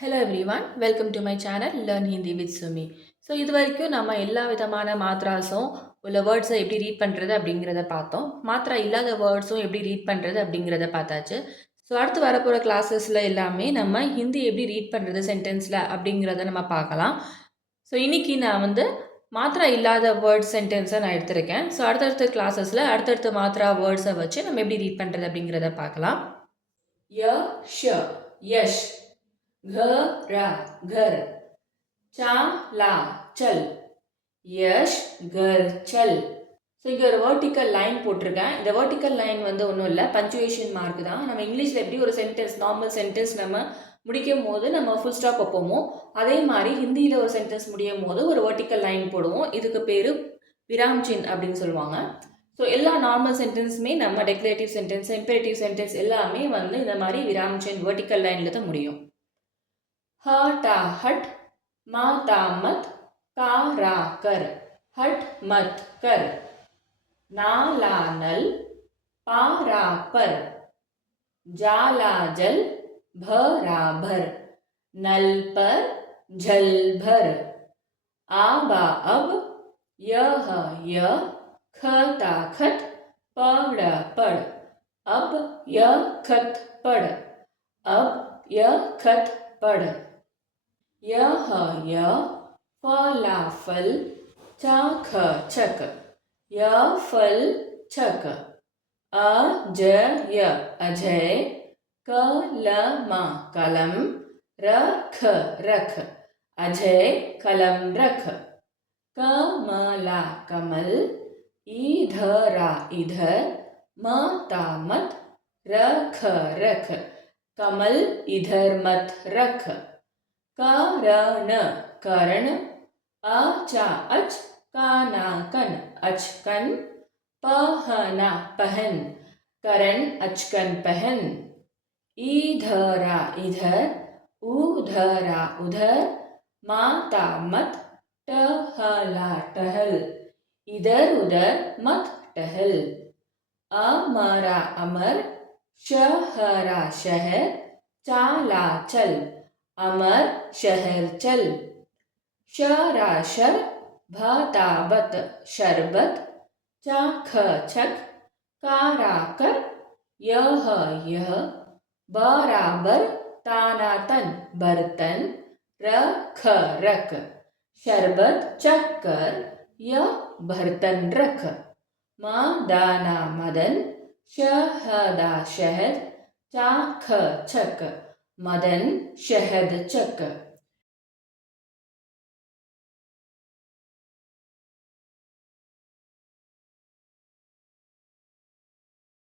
Hello everyone welcome to my channel learn Hindi with Sumi. So இது வரைக்கும் நம்ம எல்லா விதமான மாத்ராஸும் உள்ள வேர்ட்ஸை எப்படி ரீட் பண்ணுறது அப்படிங்கிறத பார்த்தோம். மாத்ரா இல்லாத வேர்ட்ஸும் எப்படி ரீட் பண்ணுறது அப்படிங்கிறத பார்த்தாச்சு. ஸோ அடுத்து வரப்போகிற கிளாஸஸில் எல்லாமே நம்ம ஹிந்தி எப்படி ரீட் பண்ணுறது சென்டென்ஸில் அப்படிங்கிறத நம்ம பார்க்கலாம். ஸோ இன்றைக்கி நான் மாத்ரா இல்லாத வேர்ட்ஸ் சென்டென்ஸை நான் எடுத்திருக்கேன். ஸோ அடுத்தடுத்த கிளாஸஸில் அடுத்தடுத்த மாத்ரா வேர்ட்ஸை வச்சு நம்ம எப்படி ரீட் பண்ணுறது அப்படிங்கிறத பார்க்கலாம். ய ஷ யஷ், घरा घर, चाला चल, यश घर चल. ஸோ இங்கே ஒரு வேர்ட்டிக்கல் லைன் போட்டிருக்கேன். இந்த வேர்ட்டிக்கல் லைன் ஒன்றும் இல்லை, பஞ்சுவேஷன் மார்க் தான். நம்ம இங்கிலீஷில் எப்படி ஒரு சென்டென்ஸ் நார்மல் சென்டென்ஸ் நம்ம முடிக்கும் போது நம்ம ஃபுல் ஸ்டாப் வைப்போமோ அதே மாதிரி ஹிந்தியில் ஒரு சென்டென்ஸ் முடியும் போது ஒரு வேர்ட்டிக்கல் லைன் போடுவோம். இதுக்கு பேர் விராம்சின் அப்படின்னு சொல்லுவாங்க. ஸோ எல்லா நார்மல் சென்டென்ஸுமே நம்ம டெக்ளரேட்டிவ் சென்டென்ஸ் இம்பரேட்டிவ் சென்டென்ஸ் எல்லாமே இந்த மாதிரி விராம்சின் வேர்ட்டிக்கல் லைனில் தான் முடியும். हटा हट, माता मत, कारा कर, हट मत कर, नाला नल, पारा पर, जाला जल, भरा भर, नल पर जल भर, आबा अब, यह य, खता खत, पड़ पड़, अब य खत पड़, अब य खत पड़, यह य, फलाफल, चाख चक, य फल चक, अजय अजय, कलमा कलम, रख रख, अजय कलम रख, कमला कमल, इधरा इधर, मता मत, रख रख, कमल इधर मत रख, करण करण, अचा अच, काना कन, अचकन, पहना पहन, करण अचकन पहन, इधरा इधर, उधरा उधर, माता मत, टहला टहल, इधर उधर मत टहल, अमरा अमर, शहरा शहर, चाला चल, अमर शहर चल, शराशर, भताबत शरबत, चाख छक, काराकर, यह बराबर, तानातन बर्तन, रख रख, शरबत चक्कर, यह बर्तन रख, मदाना मदन, शहदा शहद, चाख छक, मदन शहद चक,